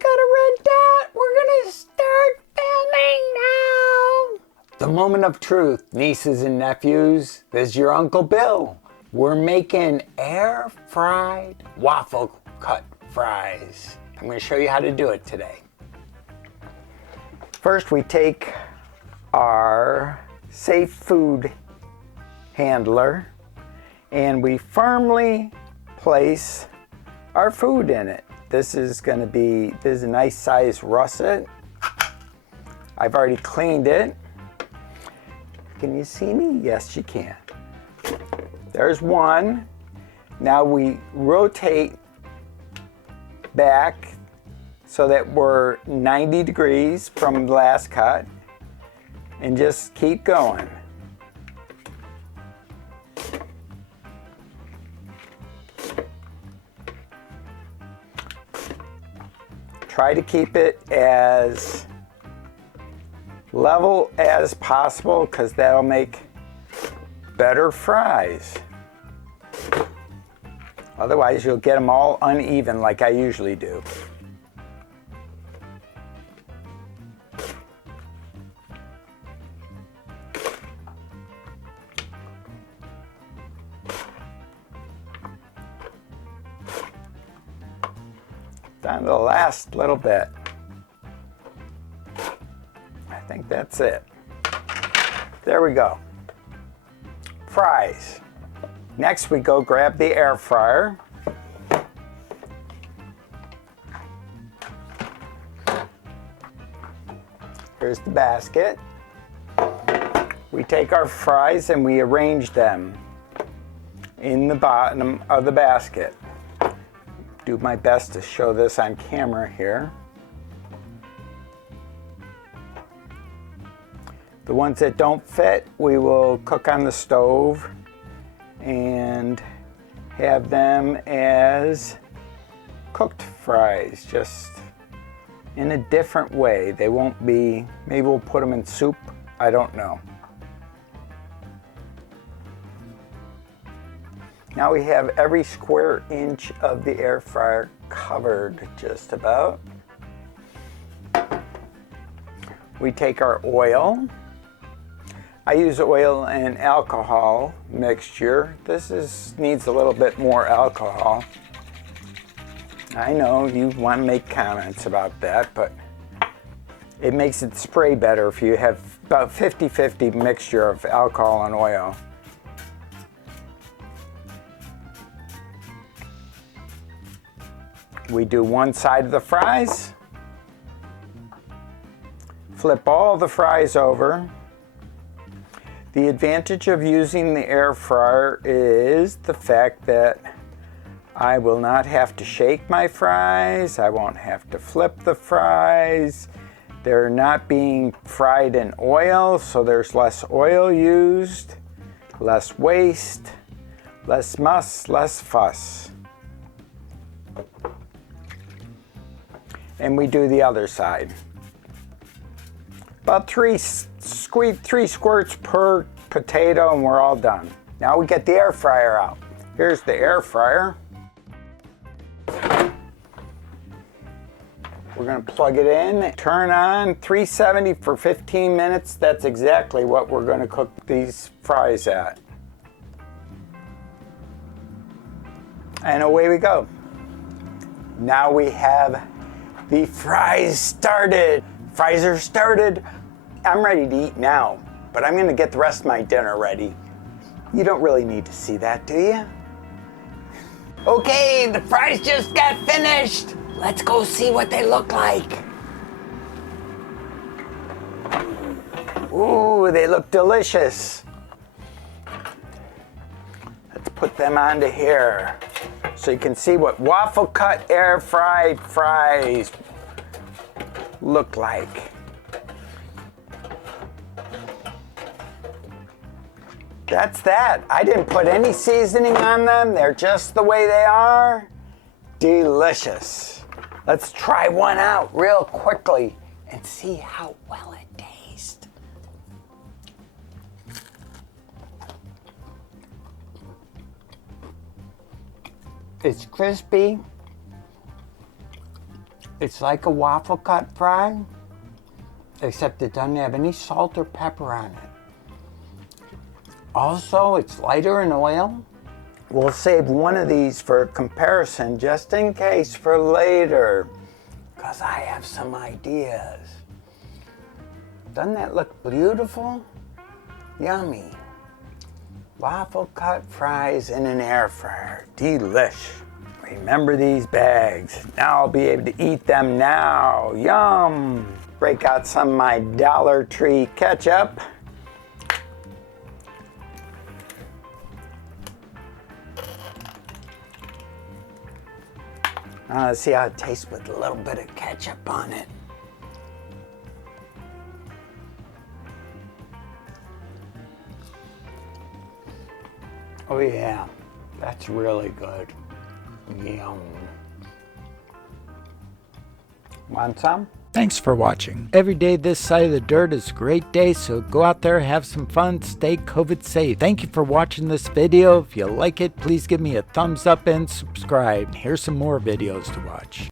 got a red dot. We're gonna start filming now. The moment of truth, nieces and nephews. This is your Uncle Bill. We're making air-fried waffle cut fries. I'm gonna show you how to do it today. First, we take our safe food handler and we firmly place our food in it. This is a nice size russet. I've already cleaned it. Can you see me? Yes, you can. There's one. Now we rotate back so that we're 90 degrees from the last cut and just keep going. Try to keep it as level as possible because that'll make better fries. Otherwise, you'll get them all uneven like I usually do. Down to the last little bit. I think that's it. There we go. Fries. Next we go grab the air fryer. Here's the basket. We take our fries and we arrange them in the bottom of the basket. Do my best to show this on camera here. The ones that don't fit, we will cook on the stove and have them as cooked fries, just in a different way. They won't be, maybe we'll put them in soup, I don't know. Now we have every square inch of the air fryer covered just about. We take our oil. I use oil and alcohol mixture. This needs a little bit more alcohol. I know you want to make comments about that, but it makes it spray better if you have about 50-50 mixture of alcohol and oil. We do one side of the fries, flip all the fries over. The advantage of using the air fryer is the fact that I will not have to shake my fries, I won't have to flip the fries. They're not being fried in oil, so there's less oil used, less waste, less muss, less fuss. And we do the other side. About three squirts per potato and we're all done. Now we get the air fryer out. Here's the air fryer. We're gonna plug it in, turn on 370 for 15 minutes. That's exactly what we're gonna cook these fries at. And away we go. Now we have the fries started. Fries are started. I'm ready to eat now, but I'm gonna get the rest of my dinner ready. You don't really need to see that, do you? Okay, the fries just got finished. Let's go see what they look like. Ooh, they look delicious. Let's put them onto here so you can see what waffle cut air fried fries look like. That's that. I didn't put any seasoning on them. They're just the way they are. Delicious. Let's try one out real quickly and see how well it tastes. It's crispy. It's like a waffle cut fry, except it doesn't have any salt or pepper on it. Also, it's lighter in oil. We'll save one of these for comparison just in case for later, because I have some ideas. Doesn't that look beautiful? Yummy. Waffle cut fries in an air fryer. Delish. Remember these bags. Now I'll be able to eat them now. Yum. Break out some of my Dollar Tree ketchup. Let's see how it tastes with a little bit of ketchup on it. Oh yeah, that's really good. Yum. Want some? Thanks for watching. Every day this side of the dirt is a great day, so go out there, have some fun, stay COVID safe. Thank you for watching this video. If you like it, please give me a thumbs up and subscribe. Here's some more videos to watch.